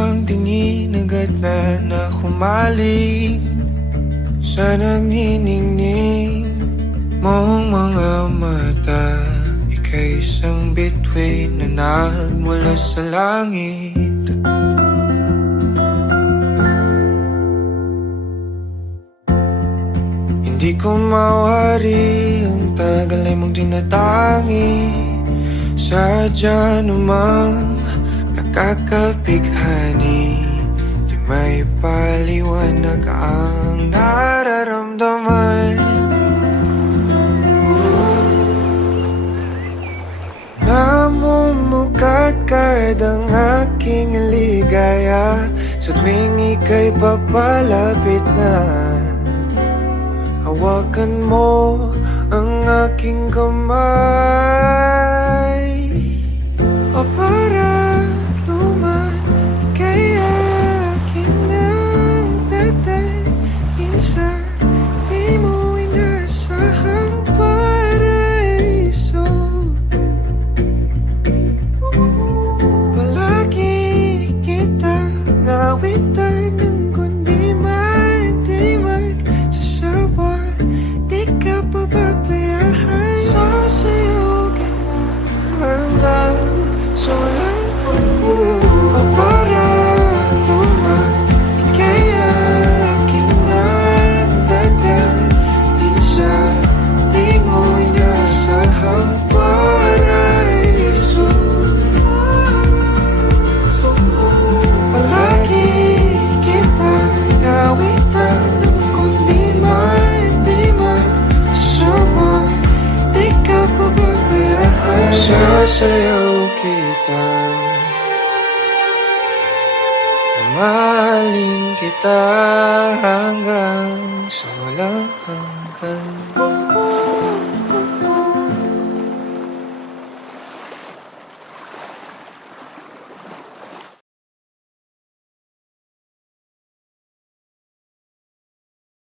ang tingin agad na humaling sa nagniningning mong mga mata. Ika'y isang bituin na nagmula sa langit. Hindi ko mawari ang tagal ay mong tinatangi. Sadya namang nakakapighani, di may paliwanag ang nararamdaman. Namumukadkad ang aking ligaya sa tuwing ika'y papalapit na. Hawakan mo ang aking kamay, o para lumagaya kinang dadahin sa di mo inasahang paraiso. Palagi kitang awitan ng kundi man di magsasawa. Di ka pababayaan, sasayaw kita hanggang sa walang hanggan. O para lumagaya kinang dadahin sa di mo inasahang paraiso. Palagi kitang awitan ng kundi man di magsasawa. Di ka pababayaan, sasayaw kita, mamahalin kita hanggang sa walang hanggan.